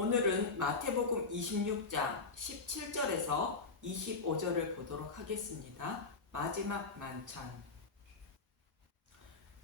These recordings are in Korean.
오늘은 마태복음 26장 17절에서 25절을 보도록 하겠습니다. 마지막 만찬.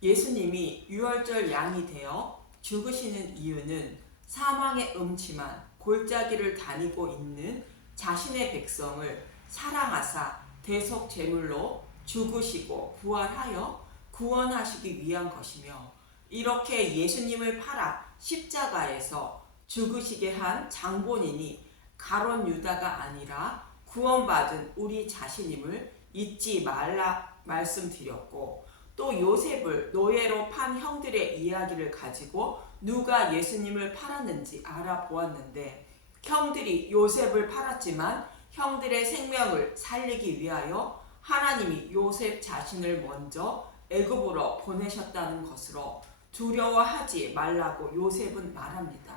예수님이 유월절 양이 되어 죽으시는 이유는 사망의 음침한 골짜기를 다니고 있는 자신의 백성을 사랑하사 대속 제물로 죽으시고 부활하여 구원하시기 위한 것이며, 이렇게 예수님을 팔아 십자가에서 죽으시게 한 장본인이 가룟 유다가 아니라 구원받은 우리 자신임을 잊지 말라 말씀드렸고, 또 요셉을 노예로 판 형들의 이야기를 가지고 누가 예수님을 팔았는지 알아보았는데, 형들이 요셉을 팔았지만 형들의 생명을 살리기 위하여 하나님이 요셉 자신을 먼저 애굽으로 보내셨다는 것으로 두려워하지 말라고 요셉은 말합니다.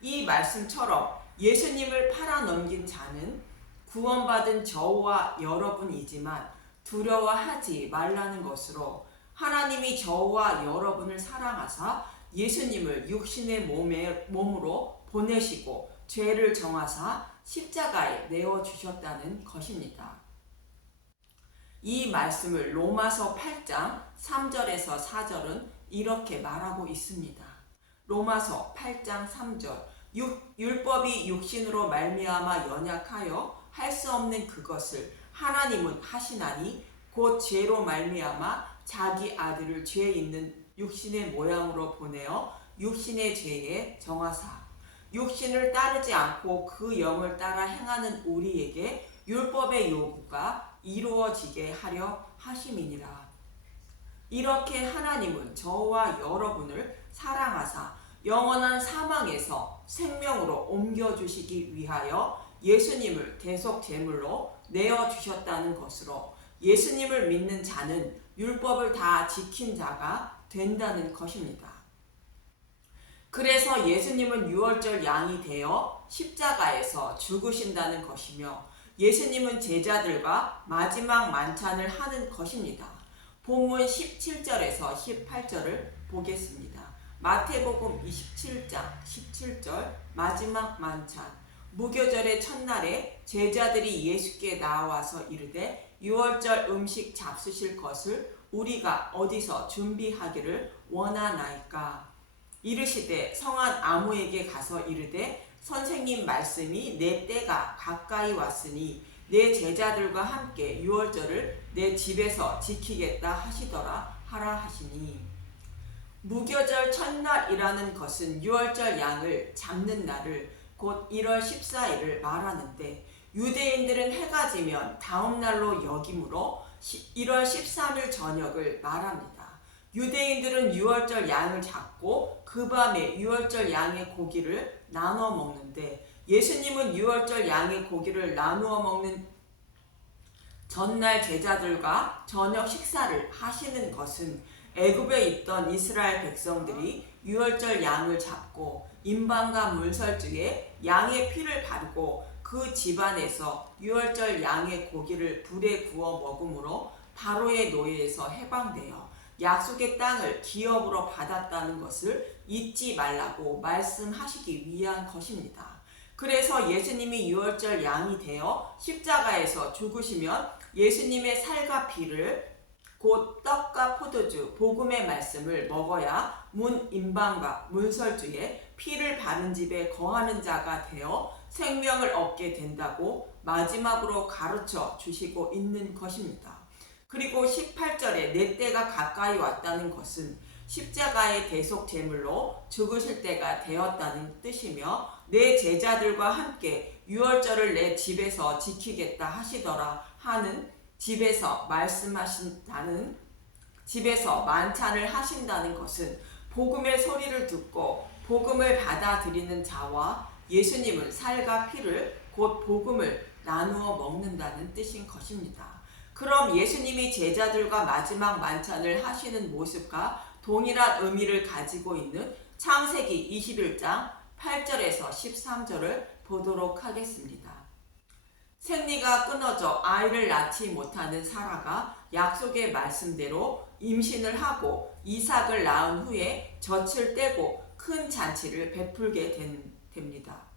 이 말씀처럼 예수님을 팔아넘긴 자는 구원받은 저와 여러분이지만 두려워하지 말라는 것으로, 하나님이 저와 여러분을 사랑하사 예수님을 육신의 몸으로 보내시고 죄를 정하사 십자가에 내어주셨다는 것입니다. 이 말씀을 로마서 8장 3절에서 4절은 이렇게 말하고 있습니다. 로마서 8장 3절. 율법이 육신으로 말미암아 연약하여 할 수 없는 그것을 하나님은 하시나니 곧 죄로 말미암아 자기 아들을 죄 있는 육신의 모양으로 보내어 육신의 죄에 정하사 육신을 따르지 않고 그 영을 따라 행하는 우리에게 율법의 요구가 이루어지게 하려 하심이니라. 이렇게 하나님은 저와 여러분을 사랑하사 영원한 사망에서 생명으로 옮겨주시기 위하여 예수님을 대속 제물로 내어주셨다는 것으로, 예수님을 믿는 자는 율법을 다 지킨 자가 된다는 것입니다. 그래서 예수님은 유월절 양이 되어 십자가에서 죽으신다는 것이며, 예수님은 제자들과 마지막 만찬을 하는 것입니다. 본문 17절에서 18절을 보겠습니다. 마태복음 27장 17절. 마지막 만찬. 무교절의 첫날에 제자들이 예수께 나와서 이르되 유월절 음식 잡수실 것을 우리가 어디서 준비하기를 원하나이까. 이르시되 성한 아무에게 가서 이르되 선생님 말씀이 내 때가 가까이 왔으니 내 제자들과 함께 유월절을 내 집에서 지키겠다 하시더라 하라 하시니, 무교절 첫날이라는 것은 유월절 양을 잡는 날을 곧 1월 14일을 말하는데, 유대인들은 해가 지면 다음 날로 여김으로 1월 13일 저녁을 말합니다. 유대인들은 유월절 양을 잡고 그 밤에 유월절 양의 고기를 나눠 먹는데, 예수님은 유월절 양의 고기를 나누어 먹는 전날 제자들과 저녁 식사를 하시는 것은 애굽에 있던 이스라엘 백성들이 유월절 양을 잡고 임방과 문설주에 양의 피를 바르고 그 집안에서 유월절 양의 고기를 불에 구워 먹음으로 바로의 노예에서 해방되어 약속의 땅을 기업으로 받았다는 것을 잊지 말라고 말씀하시기 위한 것입니다. 그래서 예수님이 유월절 양이 되어 십자가에서 죽으시면 예수님의 살과 피를, 곧 떡과 포도주, 복음의 말씀을 먹어야 문임방과 문설주에 피를 바른 집에 거하는 자가 되어 생명을 얻게 된다고 마지막으로 가르쳐 주시고 있는 것입니다. 그리고 18절에 내 때가 가까이 왔다는 것은 십자가의 대속 제물로 죽으실 때가 되었다는 뜻이며, 내 제자들과 함께 유월절을 내 집에서 지키겠다 하시더라 하는, 집에서 말씀하신다는, 집에서 만찬을 하신다는 것은 복음의 소리를 듣고 복음을 받아들이는 자와 예수님은 살과 피를, 곧 복음을 나누어 먹는다는 뜻인 것입니다. 그럼 예수님이 제자들과 마지막 만찬을 하시는 모습과 동일한 의미를 가지고 있는 창세기 21장 8절에서 13절을 보도록 하겠습니다. 생리가 끊어져 아이를 낳지 못하는 사라가 약속의 말씀대로 임신을 하고 이삭을 낳은 후에 젖을 떼고 큰 잔치를 베풀게 됩니다.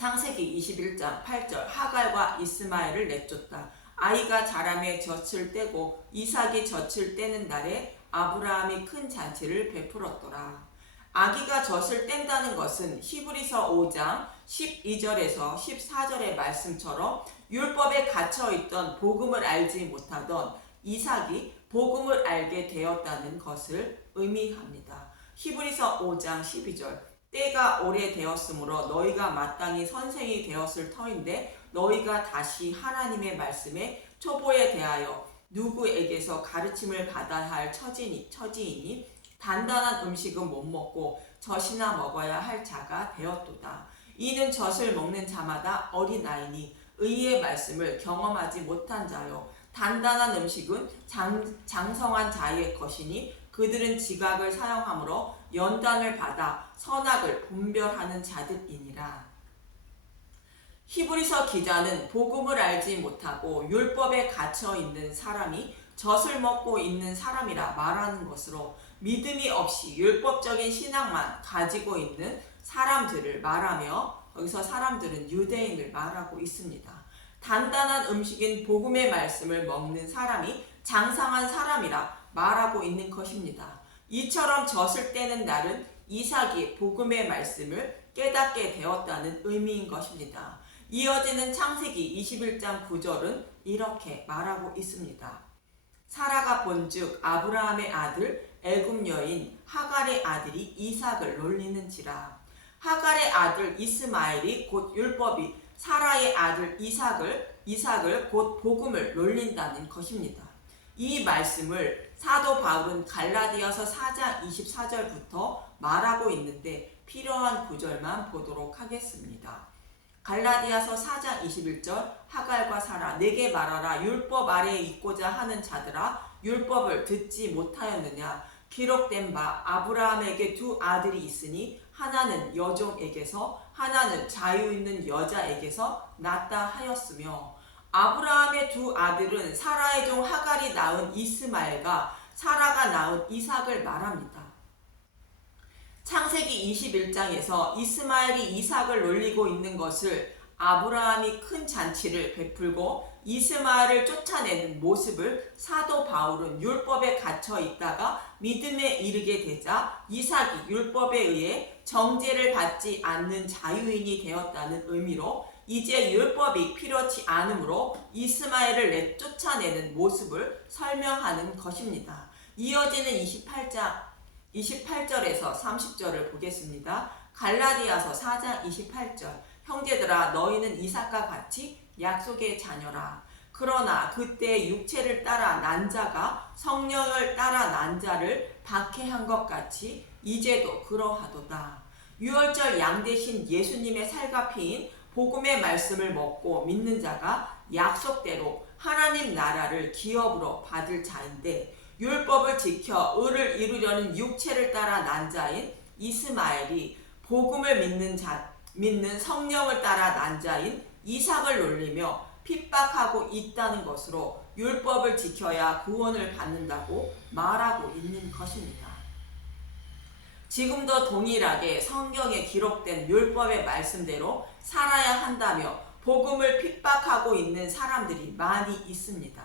창세기 21장 8절 하갈과 이스마엘을 내쫓다. 아이가 자라매 젖을 떼고 이삭이 젖을 떼는 날에 아브라함이 큰 잔치를 베풀었더라. 아기가 젖을 뗀다는 것은 히브리서 5장 12절에서 14절의 말씀처럼 율법에 갇혀있던 복음을 알지 못하던 이삭이 복음을 알게 되었다는 것을 의미합니다. 히브리서 5장 12절 때가 오래되었으므로 너희가 마땅히 선생이 되었을 터인데 너희가 다시 하나님의 말씀에 초보에 대하여 누구에게서 가르침을 받아야 할 처지이니 단단한 음식은 못 먹고 젖이나 먹어야 할 자가 되었도다. 이는 젖을 먹는 자마다 어린아이니 의의 말씀을 경험하지 못한 자요. 단단한 음식은 장성한 자의 것이니 그들은 지각을 사용함으로 연단을 받아 선악을 분별하는 자들이니라. 히브리서 기자는 복음을 알지 못하고 율법에 갇혀 있는 사람이 젖을 먹고 있는 사람이라 말하는 것으로 믿음이 없이 율법적인 신앙만 가지고 있는 사람들을 말하며 여기서 사람들은 유대인을 말하고 있습니다. 단단한 음식인 복음의 말씀을 먹는 사람이 장성한 사람이라 말하고 있는 것입니다. 이처럼 젖을 떼는 날은 이삭이 복음의 말씀을 깨닫게 되었다는 의미인 것입니다. 이어지는 창세기 21장 9절은 이렇게 말하고 있습니다. 사라가 본즉 아브라함의 아들 애굽 여인 하갈의 아들이 이삭을 놀리는지라. 하갈의 아들 이스마엘이 곧 율법이 사라의 아들 이삭을 곧 복음을 놀린다는 것입니다. 이 말씀을 사도 바울은 갈라디아서 4장 24절부터 말하고 있는데 필요한 구절만 보도록 하겠습니다. 갈라디아서 4장 21절 하갈과 사라 내게 말하라 율법 아래에 있고자 하는 자들아 율법을 듣지 못하였느냐 기록된 바 아브라함에게 두 아들이 있으니 하나는 여종에게서 하나는 자유 있는 여자에게서 낳았다 하였으며 아브라함의 두 아들은 사라의 종 하갈이 낳은 이스마엘과 사라가 낳은 이삭을 말합니다. 창세기 21장에서 이스마엘이 이삭을 놀리고 있는 것을 아브라함이 큰 잔치를 베풀고 이스마엘을 쫓아내는 모습을 사도 바울은 율법에 갇혀 있다가 믿음에 이르게 되자 이삭이 율법에 의해 정죄를 받지 않는 자유인이 되었다는 의미로 이제 율법이 필요치 않으므로 이스마엘을 쫓아내는 모습을 설명하는 것입니다. 이어지는 28절에서 30절을 보겠습니다. 갈라디아서 4장 28절 형제들아 너희는 이삭과 같이 약속의 자녀라. 그러나 그때 육체를 따라 난 자가 성령을 따라 난 자를 박해한 것 같이 이제도 그러하도다. 유월절 양 대신 예수님의 살과 피인 복음의 말씀을 먹고 믿는 자가 약속대로 하나님 나라를 기업으로 받을 자인데 율법을 지켜 의를 이루려는 육체를 따라 난 자인 이스마엘이 복음을 믿는 성령을 따라 난 자인 이삭을 놀리며 핍박하고 있다는 것으로 율법을 지켜야 구원을 받는다고 말하고 있는 것입니다. 지금도 동일하게 성경에 기록된 율법의 말씀대로 살아야 한다며 복음을 핍박하고 있는 사람들이 많이 있습니다.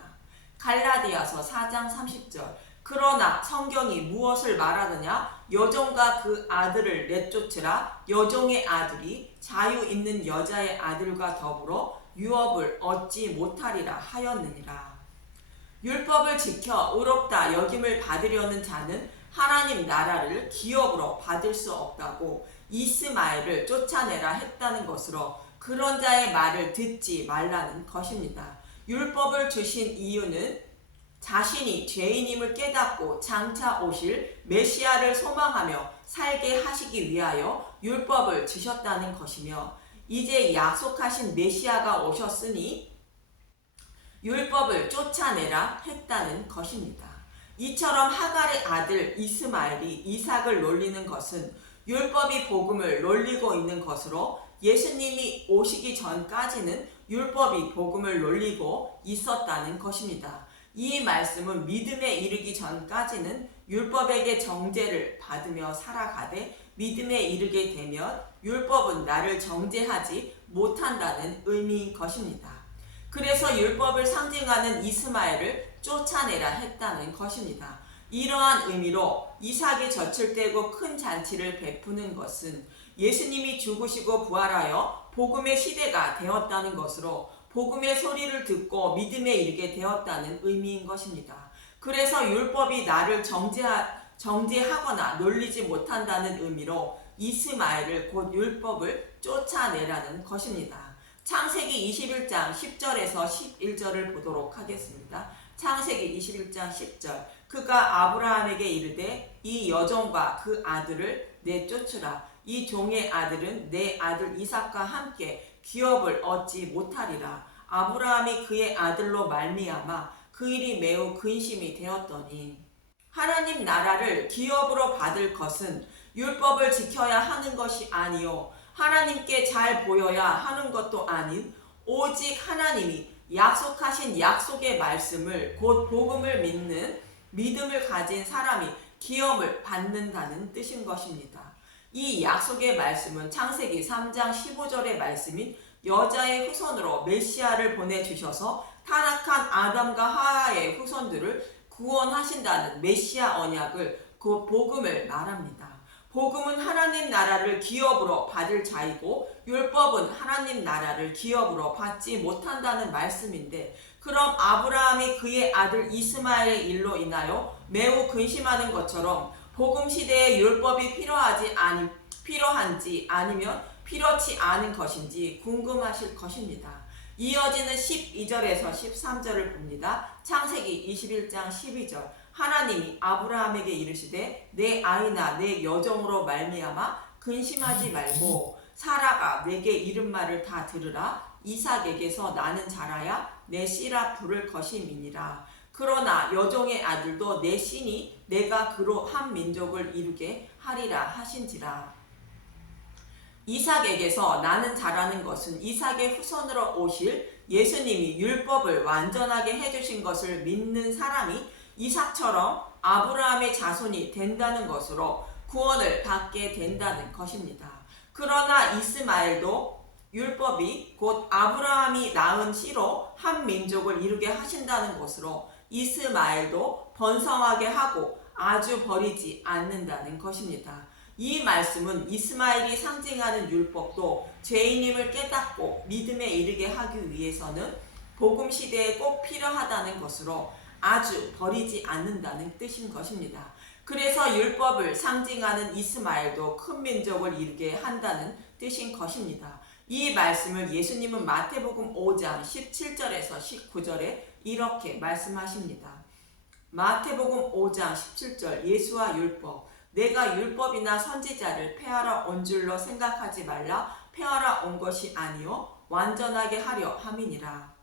갈라디아서 4장 30절 그러나 성경이 무엇을 말하느냐 여종과 그 아들을 내쫓으라 여종의 아들이 자유 있는 여자의 아들과 더불어 유업을 얻지 못하리라 하였느니라. 율법을 지켜 의롭다 여김을 받으려는 자는 하나님 나라를 기업으로 받을 수 없다고 이스마엘을 쫓아내라 했다는 것으로 그런 자의 말을 듣지 말라는 것입니다. 율법을 주신 이유는 자신이 죄인임을 깨닫고 장차 오실 메시아를 소망하며 살게 하시기 위하여 율법을 주셨다는 것이며 이제 약속하신 메시아가 오셨으니 율법을 쫓아내라 했다는 것입니다. 이처럼 하갈의 아들 이스마엘이 이삭을 놀리는 것은 율법이 복음을 놀리고 있는 것으로 예수님이 오시기 전까지는 율법이 복음을 놀리고 있었다는 것입니다. 이 말씀은 믿음에 이르기 전까지는 율법에게 정죄를 받으며 살아가되 믿음에 이르게 되면 율법은 나를 정죄하지 못한다는 의미인 것입니다. 그래서 율법을 상징하는 이스마엘을 쫓아내라 했다는 것입니다. 이러한 의미로 이삭이 젖을 떼고 큰 잔치를 베푸는 것은 예수님이 죽으시고 부활하여 복음의 시대가 되었다는 것으로 복음의 소리를 듣고 믿음에 이르게 되었다는 의미인 것입니다. 그래서 율법이 나를 정죄하거나 놀리지 못한다는 의미로 이스마엘을 곧 율법을 쫓아내라는 것입니다. 창세기 21장 10절에서 11절을 보도록 하겠습니다. 창세기 21장 10절 그가 아브라함에게 이르되 이 여종과 그 아들을 내쫓으라. 이 종의 아들은 내 아들 이삭과 함께 기업을 얻지 못하리라. 아브라함이 그의 아들로 말미암아 그 일이 매우 근심이 되었더니 하나님 나라를 기업으로 받을 것은 율법을 지켜야 하는 것이 아니요 하나님께 잘 보여야 하는 것도 아닌 오직 하나님이 약속하신 약속의 말씀을 곧 복음을 믿는 믿음을 가진 사람이 기업을 받는다는 뜻인 것입니다. 이 약속의 말씀은 창세기 3장 15절의 말씀인 여자의 후손으로 메시아를 보내주셔서 타락한 아담과 하와의 후손들을 구원하신다는 메시아 언약을 그 복음을 말합니다. 복음은 하나님 나라를 기업으로 받을 자이고 율법은 하나님 나라를 기업으로 받지 못한다는 말씀인데 그럼 아브라함이 그의 아들 이스마엘의 일로 인하여 매우 근심하는 것처럼 복음 시대에 율법이 필요한지 아니면 필요치 않은 것인지 궁금하실 것입니다. 이어지는 12절에서 13절을 봅니다. 창세기 21장 12절 하나님이 아브라함에게 이르시되 내 아이나 내 여종으로 말미암아 근심하지 말고 사라가 내게 이른 말을 다 들으라. 이삭에게서 나는 자라야 내 씨라 부를 것임이니라. 그러나 여종의 아들도 내 씨니 내가 그로 한 민족을 이루게 하리라 하신지라. 이삭에게서 나는 자라는 것은 이삭의 후손으로 오실 예수님이 율법을 완전하게 해주신 것을 믿는 사람이 이삭처럼 아브라함의 자손이 된다는 것으로 구원을 받게 된다는 것입니다. 그러나 이스마엘도 율법이 곧 아브라함이 낳은 씨로 한 민족을 이루게 하신다는 것으로 이스마엘도 번성하게 하고 아주 버리지 않는다는 것입니다. 이 말씀은 이스마엘이 상징하는 율법도 죄인임을 깨닫고 믿음에 이르게 하기 위해서는 복음 시대에 꼭 필요하다는 것으로 아주 버리지 않는다는 뜻인 것입니다. 그래서 율법을 상징하는 이스마엘도 큰 민족을 이루게 한다는 뜻인 것입니다. 이 말씀을 예수님은 마태복음 5장 17절에서 19절에 이렇게 말씀하십니다. 마태복음 5장 17절 예수와 율법 내가 율법이나 선지자를 폐하러 온 줄로 생각하지 말라. 폐하러 온 것이 아니요 완전하게 하려 함이니라.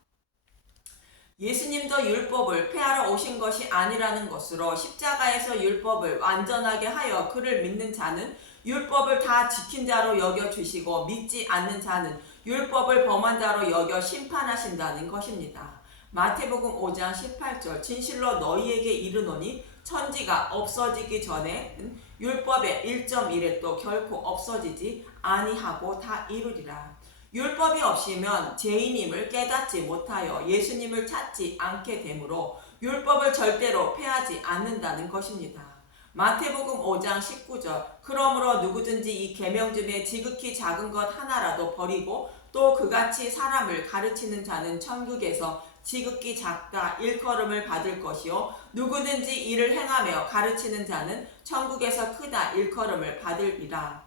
예수님도 율법을 폐하러 오신 것이 아니라는 것으로 십자가에서 율법을 완전하게 하여 그를 믿는 자는 율법을 다 지킨 자로 여겨주시고 믿지 않는 자는 율법을 범한 자로 여겨 심판하신다는 것입니다. 마태복음 5장 18절 진실로 너희에게 이르노니 천지가 없어지기 전에 율법의 1.1획도 결코 없어지지 아니하고 다 이루리라. 율법이 없이면 죄인임을 깨닫지 못하여 예수님을 찾지 않게 되므로 율법을 절대로 폐하지 않는다는 것입니다. 마태복음 5장 19절 그러므로 누구든지 이 계명 중에 지극히 작은 것 하나라도 버리고 또 그같이 사람을 가르치는 자는 천국에서 지극히 작다 일컬음을 받을 것이요 누구든지 이를 행하며 가르치는 자는 천국에서 크다 일컬음을 받으리라.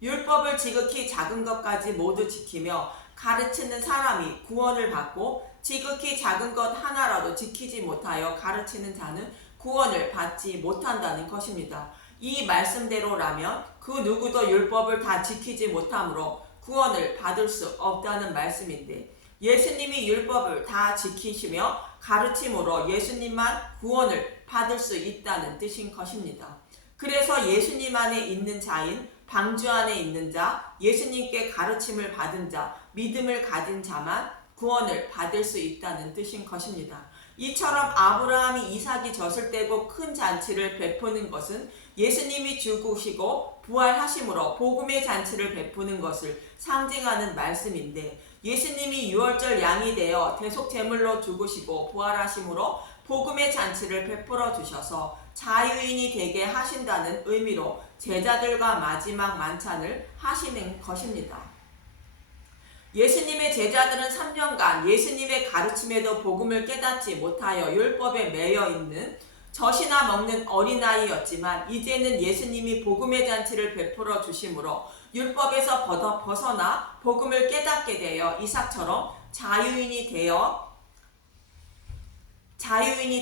율법을 지극히 작은 것까지 모두 지키며 가르치는 사람이 구원을 받고 지극히 작은 것 하나라도 지키지 못하여 가르치는 자는 구원을 받지 못한다는 것입니다. 이 말씀대로라면 그 누구도 율법을 다 지키지 못하므로 구원을 받을 수 없다는 말씀인데 예수님이 율법을 다 지키시며 가르침으로 예수님만 구원을 받을 수 있다는 뜻인 것입니다. 그래서 예수님 안에 있는 자인 방주 안에 있는 자, 예수님께 가르침을 받은 자, 믿음을 가진 자만 구원을 받을 수 있다는 뜻인 것입니다. 이처럼 아브라함이 이삭이 젖을 떼고 큰 잔치를 베푸는 것은 예수님이 죽으시고 부활하심으로 복음의 잔치를 베푸는 것을 상징하는 말씀인데, 예수님이 유월절 양이 되어 대속 제물로 죽으시고 부활하심으로 복음의 잔치를 베풀어 주셔서 자유인이 되게 하신다는 의미로 제자들과 마지막 만찬을 하시는 것입니다. 예수님의 제자들은 3년간 예수님의 가르침에도 복음을 깨닫지 못하여 율법에 매여 있는 젖이나 먹는 어린아이였지만, 이제는 예수님이 복음의 잔치를 베풀어 주심으로 율법에서 벗어나 복음을 깨닫게 되어 이삭처럼 자유인이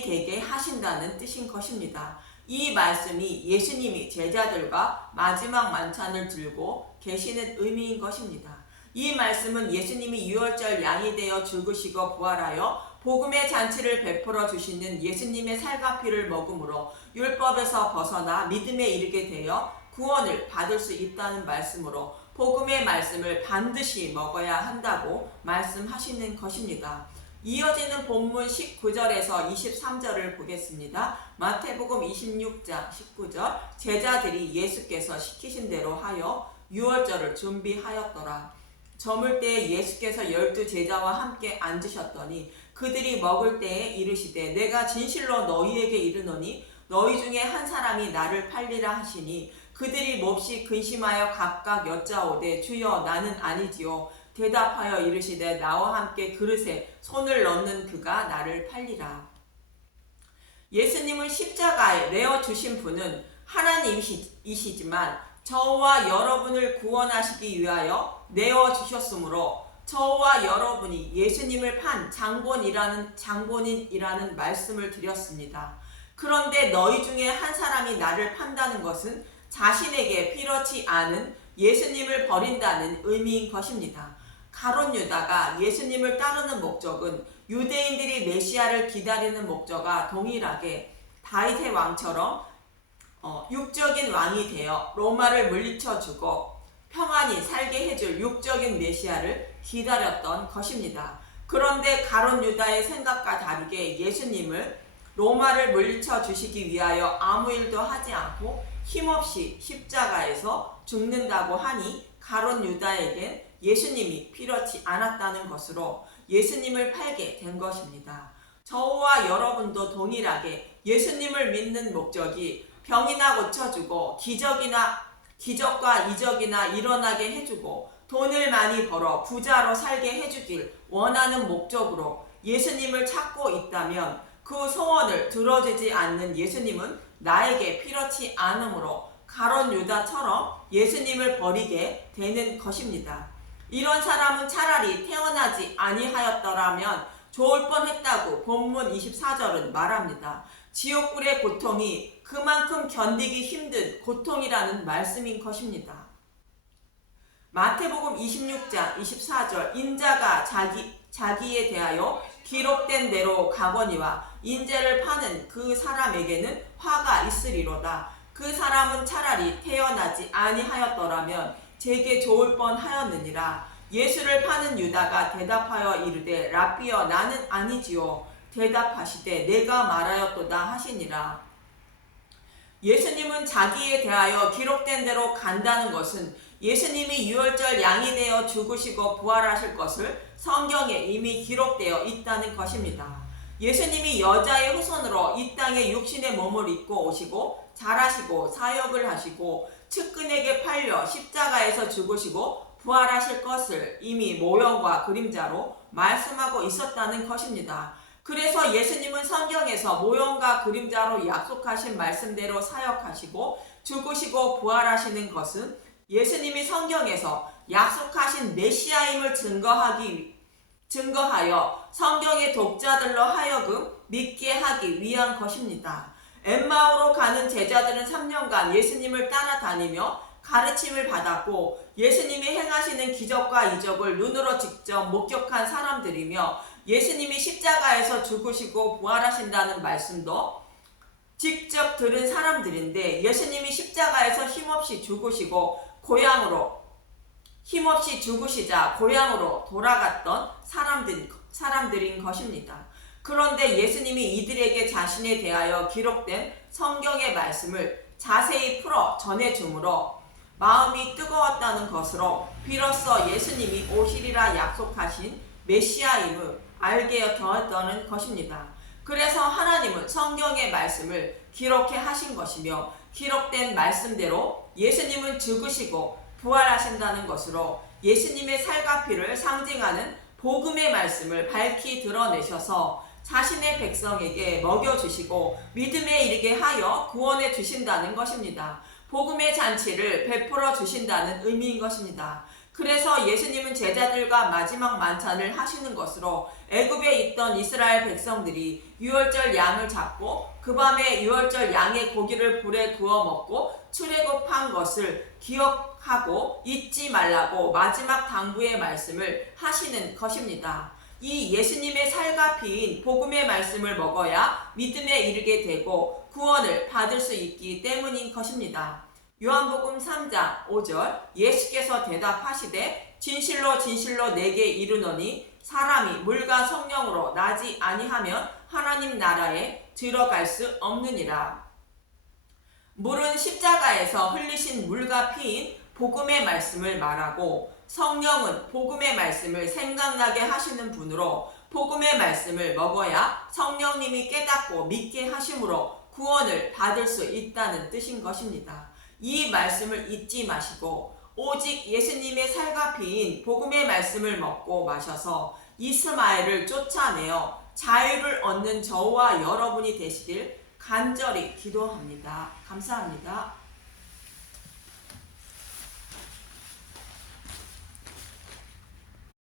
되게 하신다는 뜻인 것입니다. 이 말씀이 예수님이 제자들과 마지막 만찬을 들고 계시는 의미인 것입니다. 이 말씀은 예수님이 유월절 양이 되어 죽으시고 부활하여 복음의 잔치를 베풀어 주시는 예수님의 살과 피를 먹음으로 율법에서 벗어나 믿음에 이르게 되어 구원을 받을 수 있다는 말씀으로 복음의 말씀을 반드시 먹어야 한다고 말씀하시는 것입니다. 이어지는 본문 19절에서 23절을 보겠습니다. 마태복음 26장 19절, 제자들이 예수께서 시키신 대로 하여 유월절을 준비하였더라. 저물 때에 예수께서 12 제자와 함께 앉으셨더니 그들이 먹을 때에 이르시되, 내가 진실로 너희에게 이르노니 너희 중에 한 사람이 나를 팔리라 하시니, 그들이 몹시 근심하여 각각 여짜오되, 주여 나는 아니지요. 대답하여 이르시되, 나와 함께 그릇에 손을 넣는 그가 나를 팔리라. 예수님을 십자가에 내어 주신 분은 하나님이시지만 저와 여러분을 구원하시기 위하여 내어 주셨으므로 저와 여러분이 예수님을 판 장본인이라는 말씀을 드렸습니다. 그런데 너희 중에 한 사람이 나를 판다는 것은 자신에게 필요치 않은 예수님을 버린다는 의미인 것입니다. 가룟 유다가 예수님을 따르는 목적은 유대인들이 메시아를 기다리는 목적과 동일하게 다윗의 왕처럼 육적인 왕이 되어 로마를 물리쳐주고 평안히 살게 해줄 육적인 메시아를 기다렸던 것입니다. 그런데 가룟 유다의 생각과 다르게 예수님을 로마를 물리쳐 주시기 위하여 아무 일도 하지 않고 힘없이 십자가에서 죽는다고 하니 가룟 유다에겐 예수님이 필요치 않았다는 것으로 예수님을 팔게 된 것입니다. 저와 여러분도 동일하게 예수님을 믿는 목적이 병이나 고쳐주고 기적과 이적이나 일어나게 해주고 돈을 많이 벌어 부자로 살게 해주길 원하는 목적으로 예수님을 찾고 있다면, 그 소원을 들어주지 않는 예수님은 나에게 필요치 않으므로 가룟 유다처럼 예수님을 버리게 되는 것입니다. 이런 사람은 차라리 태어나지 아니하였더라면 좋을 뻔했다고 본문 24절은 말합니다. 지옥불의 고통이 그만큼 견디기 힘든 고통이라는 말씀인 것입니다. 마태복음 26장 24절, 인자가 자기에 대하여 기록된 대로 가거니와 인자를 파는 그 사람에게는 화가 있으리로다. 그 사람은 차라리 태어나지 아니하였더라면 제게 좋을 뻔하였느니라. 예수를 파는 유다가 대답하여 이르되, 라삐여 나는 아니지요. 대답하시되 내가 말하였도다 하시니라. 예수님은 자기에 대하여 기록된 대로 간다는 것은 예수님이 유월절 양이 되어 죽으시고 부활하실 것을 성경에 이미 기록되어 있다는 것입니다. 예수님이 여자의 후손으로 이 땅에 육신의 몸을 입고 오시고 자라시고 사역을 하시고 측근에게 팔려 십자가에서 죽으시고 부활하실 것을 이미 모형과 그림자로 말씀하고 있었다는 것입니다. 그래서 예수님은 성경에서 모형과 그림자로 약속하신 말씀대로 사역하시고 죽으시고 부활하시는 것은 예수님이 성경에서 약속하신 메시아임을 증거하여 성경의 독자들로 하여금 믿게 하기 위한 것입니다. 엠마오로 가는 제자들은 3년간 예수님을 따라다니며 가르침을 받았고, 예수님이 행하시는 기적과 이적을 눈으로 직접 목격한 사람들이며, 예수님이 십자가에서 죽으시고 부활하신다는 말씀도 직접 들은 사람들인데, 예수님이 십자가에서 힘없이 죽으시자 고향으로 돌아갔던 사람들인 것입니다. 그런데 예수님이 이들에게 자신에 대하여 기록된 성경의 말씀을 자세히 풀어 전해주므로 마음이 뜨거웠다는 것으로 비로소 예수님이 오시리라 약속하신 메시아임을 알게 되었다는 것입니다. 그래서 하나님은 성경의 말씀을 기록해 하신 것이며 기록된 말씀대로 예수님은 죽으시고 부활하신다는 것으로 예수님의 살과 피를 상징하는 복음의 말씀을 밝히 드러내셔서 자신의 백성에게 먹여주시고 믿음에 이르게 하여 구원해 주신다는 것입니다. 복음의 잔치를 베풀어 주신다는 의미인 것입니다. 그래서 예수님은 제자들과 마지막 만찬을 하시는 것으로 애굽에 있던 이스라엘 백성들이 유월절 양을 잡고 그 밤에 유월절 양의 고기를 불에 구워 먹고 출애굽한 것을 기억하고 잊지 말라고 마지막 당부의 말씀을 하시는 것입니다. 이 예수님의 살과 피인 복음의 말씀을 먹어야 믿음에 이르게 되고 구원을 받을 수 있기 때문인 것입니다. 요한복음 3장 5절 예수께서 대답하시되 진실로 진실로 내게 이르노니 사람이 물과 성령으로 나지 아니하면 하나님 나라에 들어갈 수 없느니라. 물은 십자가에서 흘리신 물과 피인 복음의 말씀을 말하고 성령은 복음의 말씀을 생각나게 하시는 분으로 복음의 말씀을 먹어야 성령님이 깨닫고 믿게 하심으로 구원을 받을 수 있다는 뜻인 것입니다. 이 말씀을 잊지 마시고 오직 예수님의 살과 피인 복음의 말씀을 먹고 마셔서 이스마엘을 쫓아내어 자유를 얻는 저와 여러분이 되시길 간절히 기도합니다. 감사합니다.